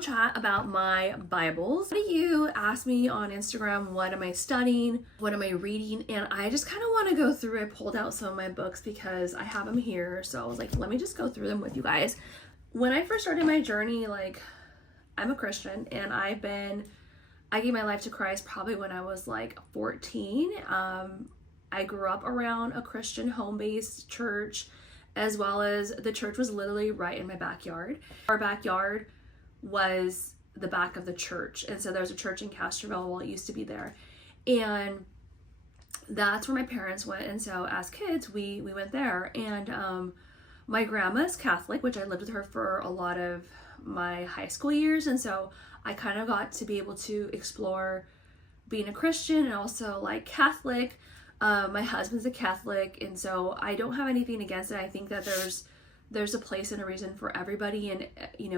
Chat about my Bibles. What do you ask me on Instagram? What am I studying? What am I reading? And I just kind of want to go through. I pulled out some of my books because I have them here. So I was like, let me just go through them with you guys. When I first started my journey, like, I'm a Christian and I gave my life to Christ probably when I was like 14. I grew up around a Christian home-based church, as well as the church was literally right in my backyard. Our backyard was the back of the church, and so there's a church in Castroville. Well, it used to be there, and that's where my parents went. And so as kids, we went there. And my grandma's Catholic, which I lived with her for a lot of my high school years, and so I kind of got to be able to explore being a Christian and also like Catholic. My husband's a Catholic, and so I don't have anything against it. I think that there's a place and a reason for everybody, and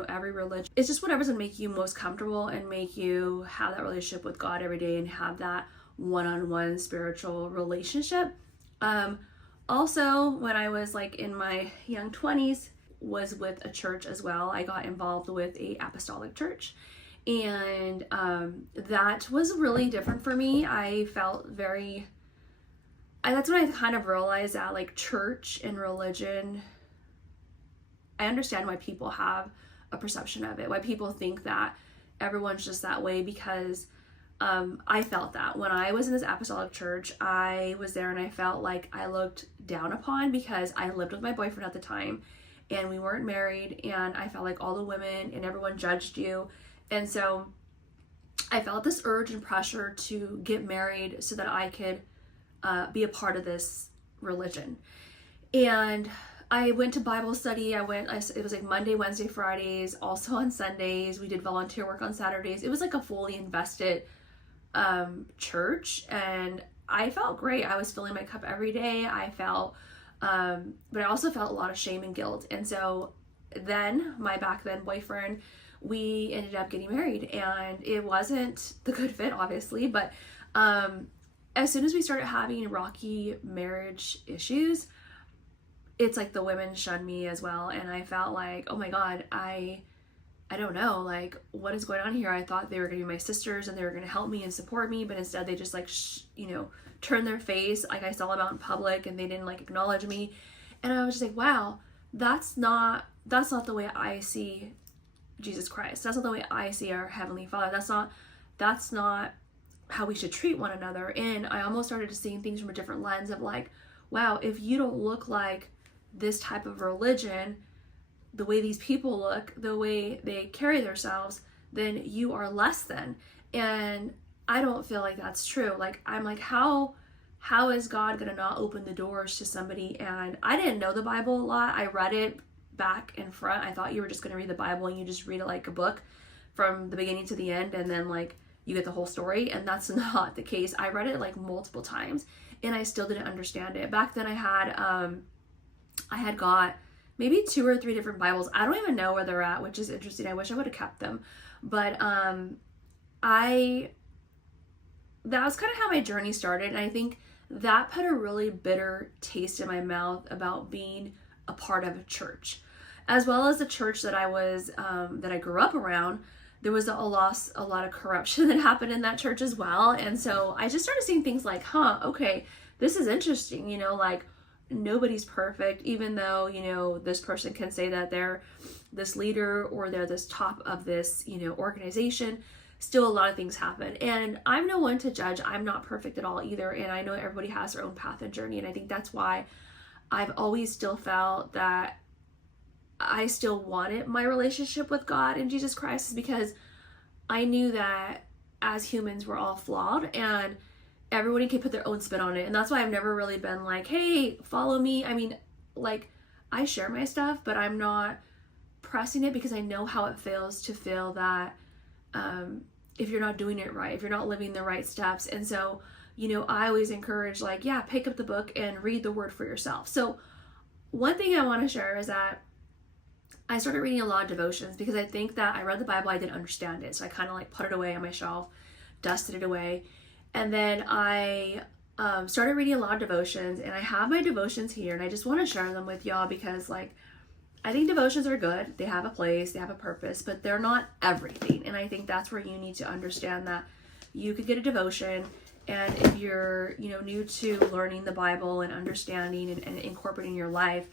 every religion. It's just whatever's gonna make you most comfortable and make you have that relationship with God every day and have that one-on-one spiritual relationship. Also, when I was like in my young 20s, was with a church as well. I got involved with a apostolic church, and that was really different for me. I felt that's when I kind of realized that like church and religion, I understand why people have a perception of it, why people think that everyone's just that way, because I felt that when I was in this apostolic church. I was there and I felt like I looked down upon because I lived with my boyfriend at the time and we weren't married, and I felt like all the women and everyone judged you. And so I felt this urge and pressure to get married so that I could be a part of this religion. And I went to Bible study. It was like Monday, Wednesday, Fridays, also on Sundays. We did volunteer work on Saturdays. It was like a fully invested church, and I felt great. I was filling my cup every day. I felt, but I also felt a lot of shame and guilt. And so then my back then boyfriend, we ended up getting married, and it wasn't the good fit, obviously, but as soon as we started having rocky marriage issues, it's like the women shunned me as well. And I felt like, oh my God, I don't know, like, what is going on here? I thought they were gonna be my sisters and they were gonna help me and support me, but instead they just like, turned their face. Like I saw them out in public and they didn't like acknowledge me. And I was just like, wow, that's not the way I see Jesus Christ. That's not the way I see our Heavenly Father. That's not how we should treat one another. And I almost started seeing things from a different lens of like, wow, if you don't look like this type of religion, the way these people look, the way they carry themselves, then you are less than. And I don't feel like that's true. Like, I'm like, how is God gonna not open the doors to somebody? And I didn't know the Bible a lot. I read it back and front. I thought you were just gonna read the Bible and you just read it like a book from the beginning to the end, and then like you get the whole story. And that's not the case. I read it like multiple times and I still didn't understand it. Back then I had got maybe 2 or 3 different Bibles. I don't even know where they're at, which is interesting. I wish I would have kept them. But that was kind of how my journey started. And I think that put a really bitter taste in my mouth about being a part of a church, as well as the church that I grew up around. There was a lot of corruption that happened in that church as well. And so I just started seeing things like, okay, this is interesting, like nobody's perfect, even though, this person can say that they're this leader or they're this top of this, organization. Still a lot of things happen. And I'm no one to judge. I'm not perfect at all either. And I know everybody has their own path and journey. And I think that's why I've always still felt that I still wanted my relationship with God and Jesus Christ, is because I knew that as humans we're all flawed and everybody can put their own spin on it. And that's why I've never really been like, hey, follow me. I mean, like, I share my stuff, but I'm not pressing it because I know how it feels to feel that if you're not doing it right, if you're not living the right steps. And so, I always encourage like, yeah, pick up the book and read the word for yourself. So one thing I want to share is that I started reading a lot of devotions because I think that I read the Bible, I didn't understand it. So I kind of like put it away on my shelf, dusted it away. And then I started reading a lot of devotions, and I have my devotions here, and I just want to share them with y'all because like I think devotions are good. They have a place, they have a purpose, but they're not everything. And I think that's where you need to understand that you could get a devotion, and if you're, new to learning the Bible and understanding and incorporating your life,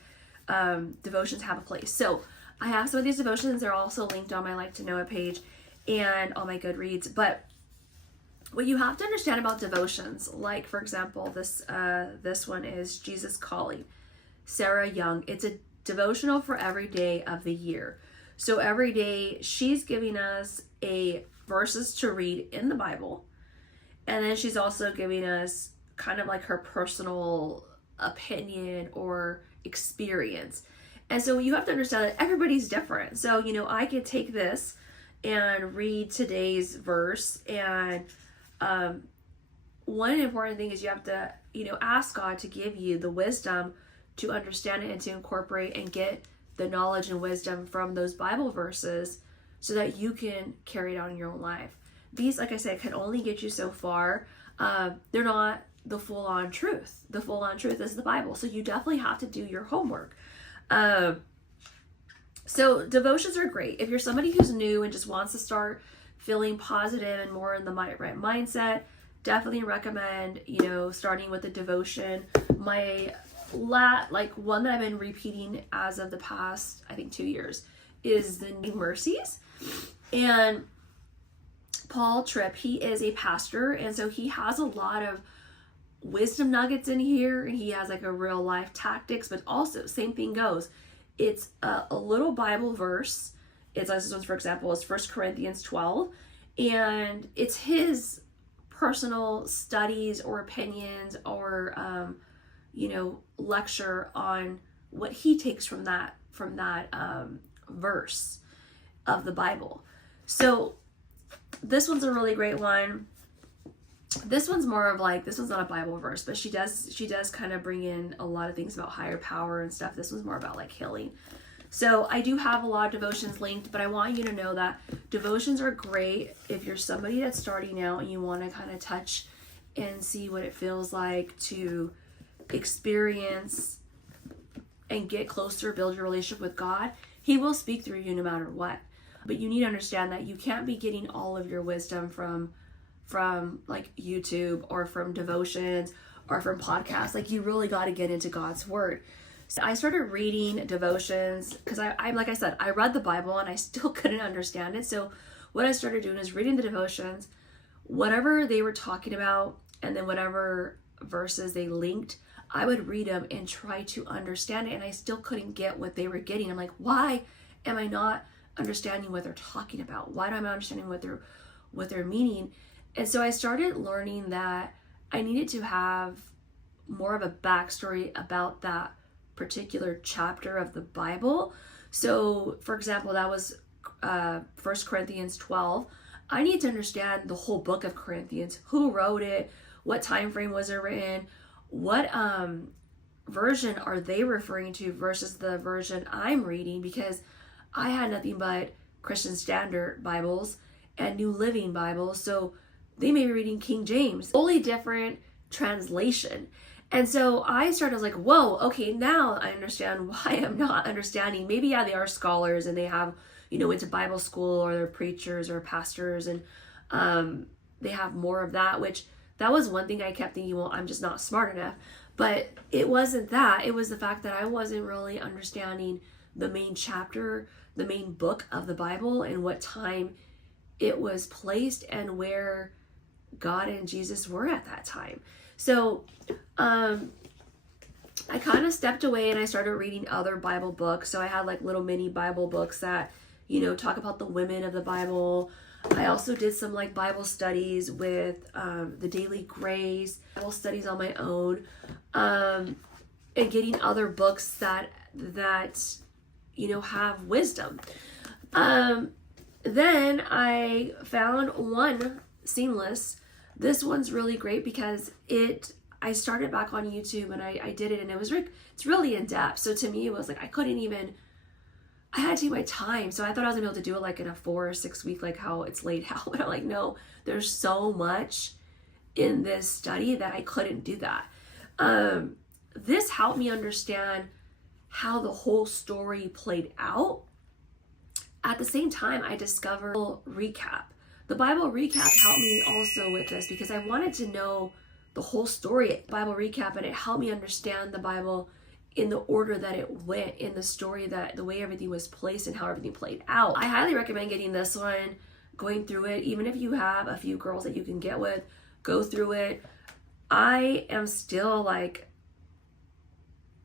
devotions have a place. So I have some of these devotions. They're also linked on my Like to Know It page and on my Goodreads. But what you have to understand about devotions, like for example, this one is Jesus Calling, Sarah Young. It's a devotional for every day of the year. So every day she's giving us verses to read in the Bible. And then she's also giving us kind of like her personal opinion or experience. And so you have to understand that everybody's different. So, I could take this and read today's verse, and one important thing is you have to, ask God to give you the wisdom to understand it and to incorporate and get the knowledge and wisdom from those Bible verses so that you can carry it out in your own life. These, like I said, can only get you so far. They're not the full-on truth. The full-on truth is the Bible. So you definitely have to do your homework. So devotions are great. If you're somebody who's new and just wants to start feeling positive and more in the right mindset, definitely recommend, starting with a devotion. My one that I've been repeating as of the past, I think 2 years, is the New Mercies. And Paul Tripp, he is a pastor, and so he has a lot of wisdom nuggets in here, and he has like a real life tactics, but also same thing goes. It's a little Bible verse. It's this one, for example, is 1 Corinthians 12, and it's his personal studies or opinions or lecture on what he takes from that verse of the Bible. So this one's a really great one. This one's more of like, this one's not a Bible verse, but she does kind of bring in a lot of things about higher power and stuff. This one's more about like healing. So I do have a lot of devotions linked, but I want you to know that devotions are great if you're somebody that's starting out and you want to kind of touch and see what it feels like to experience and get closer, build your relationship with God. He will speak through you no matter what. But you need to understand that you can't be getting all of your wisdom from like YouTube or from devotions or from podcasts. Like, you really got to get into God's word. So I started reading devotions because I like I said, I read the Bible and I still couldn't understand it. So what I started doing is reading the devotions, whatever they were talking about, and then whatever verses they linked, I would read them and try to understand it. And I still couldn't get what they were getting. I'm like, why am I not understanding what they're talking about? Why am I not understanding what they're meaning? And so I started learning that I needed to have more of a backstory about that particular chapter of the Bible. So for example, that was 1 Corinthians 12. I need to understand the whole book of Corinthians. Who wrote it? What time frame was it written? What version are they referring to versus the version I'm reading? Because I had nothing but Christian Standard Bibles and New Living Bibles, so they may be reading King James, totally different translation. And so I was like, whoa, okay, now I understand why I'm not understanding. Maybe, yeah, they are scholars and they have, went to Bible school, or they're preachers or pastors, and they have more of that, which that was one thing I kept thinking, well, I'm just not smart enough. But it wasn't that. It was the fact that I wasn't really understanding the main chapter, the main book of the Bible, and what time it was placed and where God and Jesus were at that time. So I kind of stepped away and I started reading other Bible books. So I had like little mini Bible books that, talk about the women of the Bible. I also did some like Bible studies with the Daily Grace, Bible studies on my own, and getting other books that have wisdom. Then I found one, Seamless. This one's really great because I started back on YouTube and I did it, and it's really in depth. So to me, it was like, I had to take my time. So I thought I was gonna be able to do it like in a 4 or 6 week, like how it's laid out. But I'm like, no, there's so much in this study that I couldn't do that. This helped me understand how the whole story played out. At the same time, I discovered a recap. The Bible recap helped me also with this because I wanted to know the whole story. Bible recap, and it helped me understand the Bible in the order that it went in the story, that the way everything was placed and how everything played out. I highly recommend getting this one, going through it. Even if you have a few girls that you can get with, go through it. I am still like,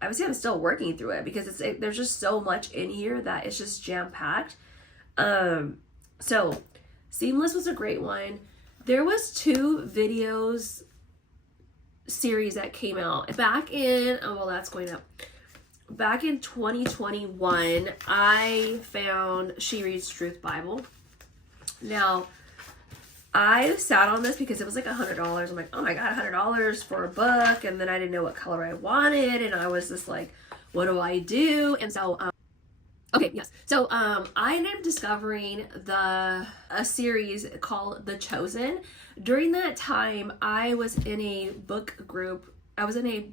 I would say I'm still working through it because there's just so much in here that it's just jam-packed. So Seamless was a great one. There was 2 videos series that came out back in, oh well, that's going up. Back in 2021, I found She Reads Truth Bible. Now, I sat on this because it was like $100. I'm like, oh my God, $100 for a book. And then I didn't know what color I wanted. And I was just like, what do I do? And so, okay, yes. So, I ended up discovering a series called The Chosen. During that time, I was in a book group. I was in a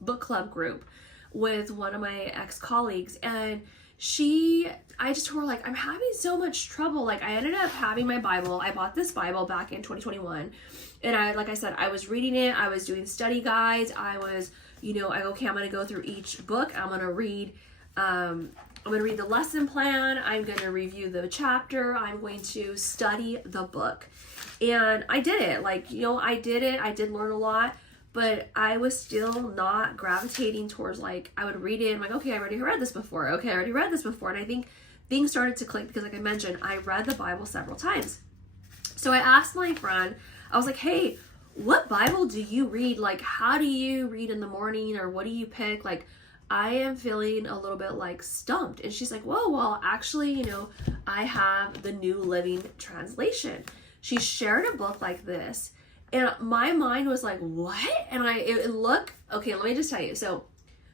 book club group with one of my ex-colleagues, and I just told her, like, I'm having so much trouble. Like, I ended up having my Bible. I bought this Bible back in 2021. And like I said, I was reading it. I was doing study guides. I was, okay, I'm going to go through each book. I'm going to read the lesson plan. I'm going to review the chapter. I'm going to study the book. And I did it. I did it. I did learn a lot. But I was still not gravitating towards, like, I would read it. I'm like, okay, I already read this before. Okay, I already read this before. And I think things started to click because, like I mentioned, I read the Bible several times. So I asked my friend, I was like, hey, what Bible do you read? Like, how do you read in the morning, or what do you pick? Like, I am feeling a little bit like stumped. And she's like, whoa, well, actually, I have the New Living Translation. She shared a book like this. And my mind was like, what? And okay, let me just tell you. So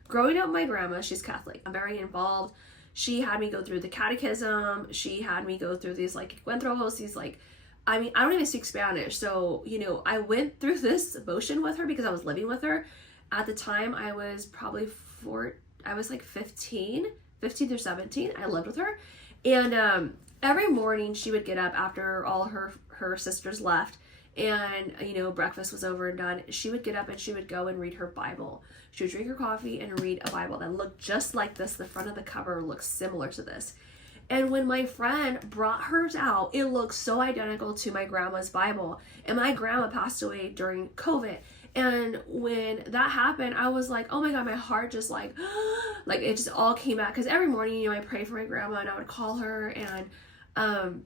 growing up, my grandma, she's Catholic. I'm very involved. She had me go through the catechism. She had me go through these, like, encuentros, these, like, I don't even speak Spanish. So, I went through this motion with her because I was living with her. At the time, I was probably like 15 through 17. I lived with her. And every morning she would get up after all her sisters left, and breakfast was over and done. She would get up and she would go and read her Bible. She would drink her coffee and read a Bible that looked just like this. The front of the cover looks similar to this. And when my friend brought hers out, it looked so identical to my grandma's Bible. And my grandma passed away during COVID. And when that happened, I was like, oh my God, my heart just like it just all came back. Because every morning, I prayed for my grandma and I would call her. And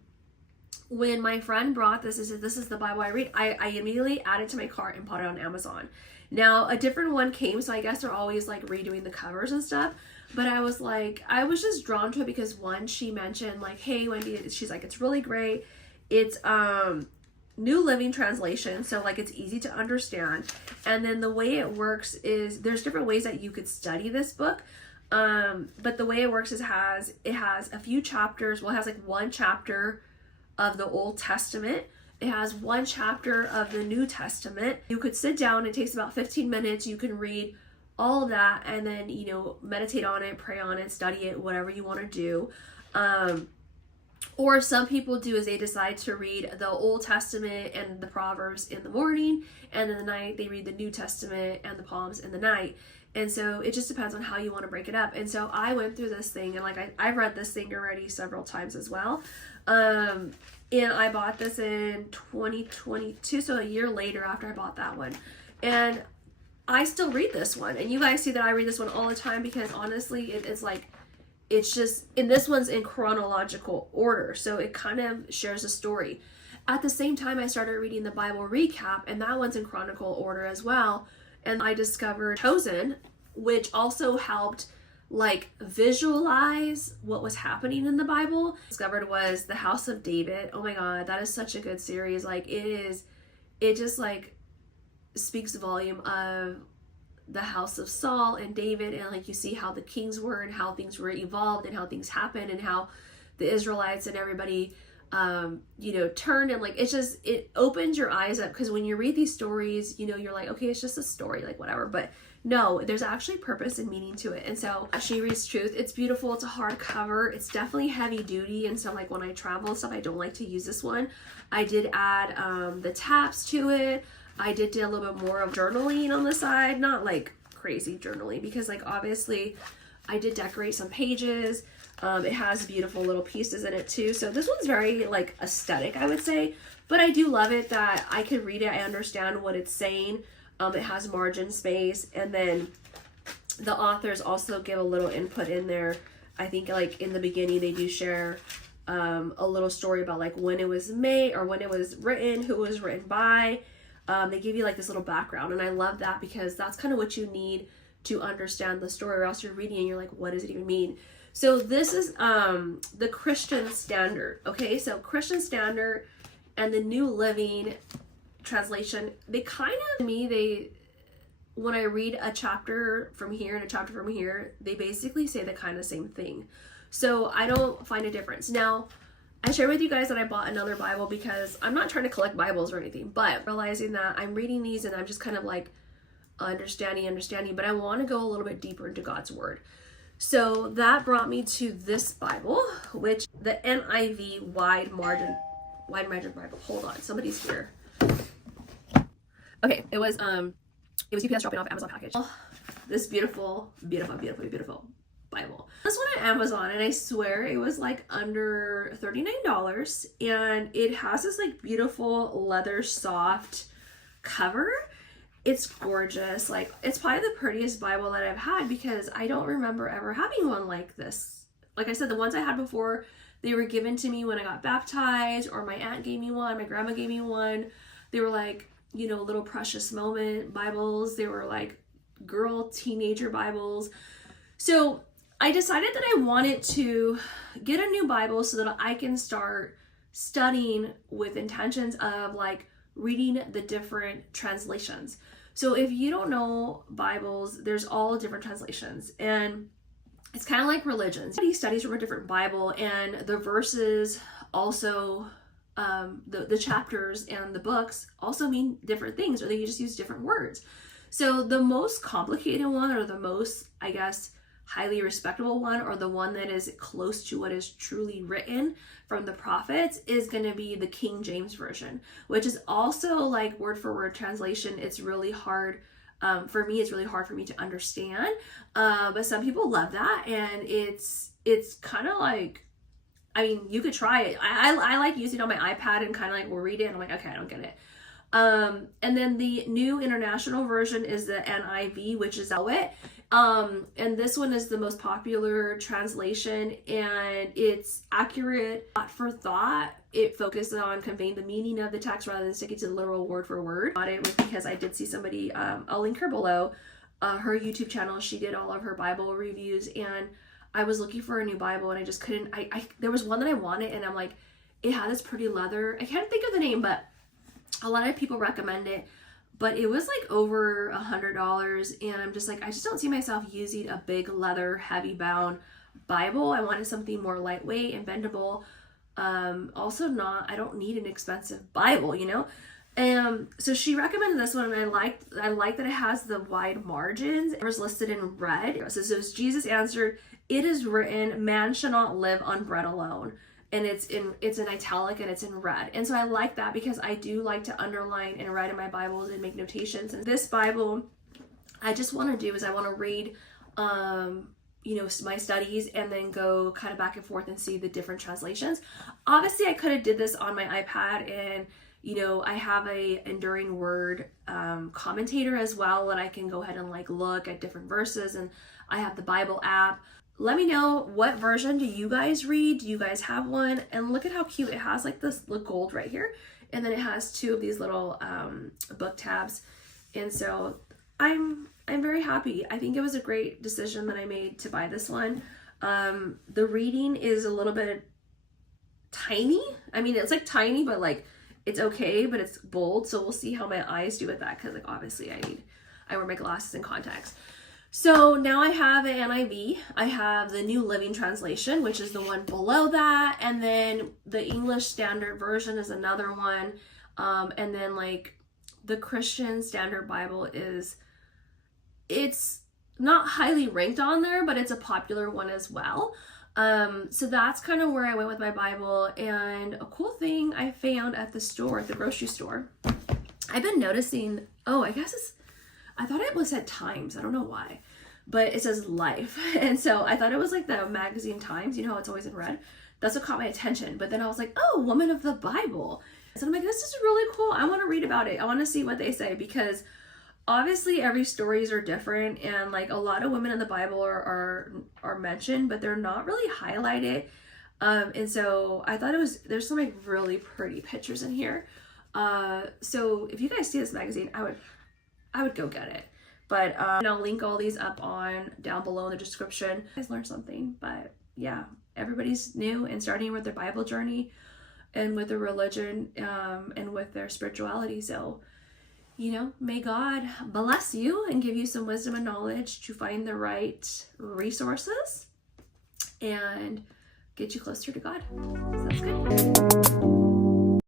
when my friend brought this and said, this is the Bible I read, I immediately added to my cart and bought it on Amazon. Now, a different one came, so I guess they're always like redoing the covers and stuff. But I was just drawn to it because, one, she mentioned, like, hey, Wendy, she's like, it's really great. It's New Living Translation, so like it's easy to understand. And then the way it works is there's different ways that you could study this book. But the way it works is it has a few chapters. Well, it has like one chapter of the Old Testament. It has one chapter of the New Testament. You could sit down. It takes about 15 minutes. You can read all of that and then, meditate on it, pray on it, study it, whatever you want to do. Or some people do is they decide to read the Old Testament and the Proverbs in the morning, and in the night they read the New Testament and the Psalms in the night. And so it just depends on how you want to break it up. And so I went through this thing, and like I've read this thing already several times as well. And I bought this in 2022, so a year later after I bought that one. And I still read this one. And you guys see that I read this one all the time because honestly, it's just, and this one's in chronological order. So it kind of shares a story. At the same time, I started reading the Bible recap, and that one's in chronicle order as well. And I discovered Chosen, which also helped like visualize what was happening in the Bible. Discovered was the House of David. Oh my God, that is such a good series. Like it just like speaks volume of the house of Saul and David, and like you see how the kings were and how things were evolved and how things happened and how the Israelites and everybody turned, and like it opens your eyes up, because when you read these stories, you're like, okay, it's just a story, like whatever, but No, there's actually purpose and meaning to it. And so She Reads Truth, it's beautiful. It's a hardcover. It's definitely heavy duty. And so like when I travel and stuff, I don't like to use this one. I did add the tabs to it. I did do a little bit more of journaling on the side, not like crazy journaling, because like obviously I did decorate some pages. It has beautiful little pieces in it too. So this one's very like aesthetic, I would say, but I do love it that I could read it. I understand what it's saying. It has margin space, and then the authors also give a little input in there. I think like in the beginning they do share a little story about like when it was made or when it was written, who it was written by. They give you like this little background, and I love that because that's kind of what you need to understand the story, or else you're reading and you're like, what does it even mean? So this is the Christian Standard. Okay, so Christian Standard and the New Living Translation, they kind of, when I read a chapter from here and a chapter from here, they basically say the kind of same thing. So I don't find a difference. Now, I shared with you guys that I bought another Bible because I'm not trying to collect Bibles or anything, but realizing that I'm reading these and I'm just kind of like understanding, but I want to go a little bit deeper into God's Word. So that brought me to this Bible, which the NIV wide margin Bible. Hold on, somebody's here. Okay, it was UPS dropping off Amazon package. Oh, this beautiful Bible. This one on Amazon, and I swear it was like under $39, and it has this like beautiful leather soft cover. It's gorgeous. Like, it's probably the prettiest Bible that I've had because I don't remember ever having one like this. Like I said, the ones I had before, they were given to me when I got baptized, or my aunt gave me one, my grandma gave me one. They were like, you know, little precious moment Bibles. They were like girl teenager Bibles. So I decided that I wanted to get a new Bible so that I can start studying with intentions of like reading the different translations. So if you don't know Bibles, there's all different translations, and it's kind of like religions. He studies from a different Bible, and the verses also, the chapters and the books also mean different things, or they just use different words. So the most complicated one, or the most, I guess, highly respectable one, or the one that is close to what is truly written from the prophets, is going to be the King James Version, which is also like word for word translation. It's really hard. For me, it's really hard for me to understand. But some people love that, and it's kind of like, I mean, you could try it. I like using it on my iPad and kind of like will read it, and I'm like, okay, I don't get it. And then the New International Version is the NIV, which is it. And this one is the most popular translation, and it's accurate thought for thought. It focuses on conveying the meaning of the text rather than sticking to the literal word for word. It was because I did see somebody, I'll link her below, her YouTube channel. She did all of her Bible reviews, and I was looking for a new Bible, and I just couldn't, there was one that I wanted, and I'm like, it had this pretty leather, I can't think of the name, but a lot of people recommend it. But it was like over $100, and I'm just like, I just don't see myself using a big leather heavy bound Bible. I wanted something more lightweight and bendable. Also I don't need an expensive Bible, you know? So she recommended this one, and I like that it has the wide margins. It was listed in red. It says, Jesus answered, "It is written, man shall not live on bread alone." And it's in italic, and it's in red. And so I like that because I do like to underline and write in my Bibles and make notations. And this Bible, I just want to do is I want to read, you know, my studies, and then go kind of back and forth and see the different translations. Obviously, I could have did this on my iPad, and you know, I have a Enduring Word commentator as well, and I can go ahead and like look at different verses, and I have the Bible app. Let me know, what version do you guys read? Do you guys have one? And look at how cute it has, like this gold right here, and then it has two of these little book tabs. And so I'm very happy. I think it was a great decision that I made to buy this one. The reading is a little bit tiny. I mean, it's like tiny, but like it's okay, but it's bold. So we'll see how my eyes do with that, because like obviously I wear my glasses and contacts. So now I have an NIV, I have the New Living Translation, which is the one below that, and then the English Standard Version is another one, and then like the Christian Standard Bible is it's not highly ranked on there, but it's a popular one as well. So that's kind of where I went with my Bible. And a cool thing I found at the store, at the grocery store, I've been noticing, I thought it was at Times. I don't know why, but it says Life. And so I thought it was like the magazine Times, you know how it's always in red. That's what caught my attention. But then I was like, oh, Woman of the Bible. So I'm like, this is really cool. I want to read about it. I want to see what they say, because obviously every stories are different, and like a lot of women in the Bible are mentioned, but they're not really highlighted. And so I thought there's some like really pretty pictures in here. So if you guys see this magazine, I would go get it. But I'll link all these up down below in the description. You guys learned something, but yeah, everybody's new and starting with their Bible journey and with their religion, and with their spirituality. So, may God bless you and give you some wisdom and knowledge to find the right resources and get you closer to God. Sounds good.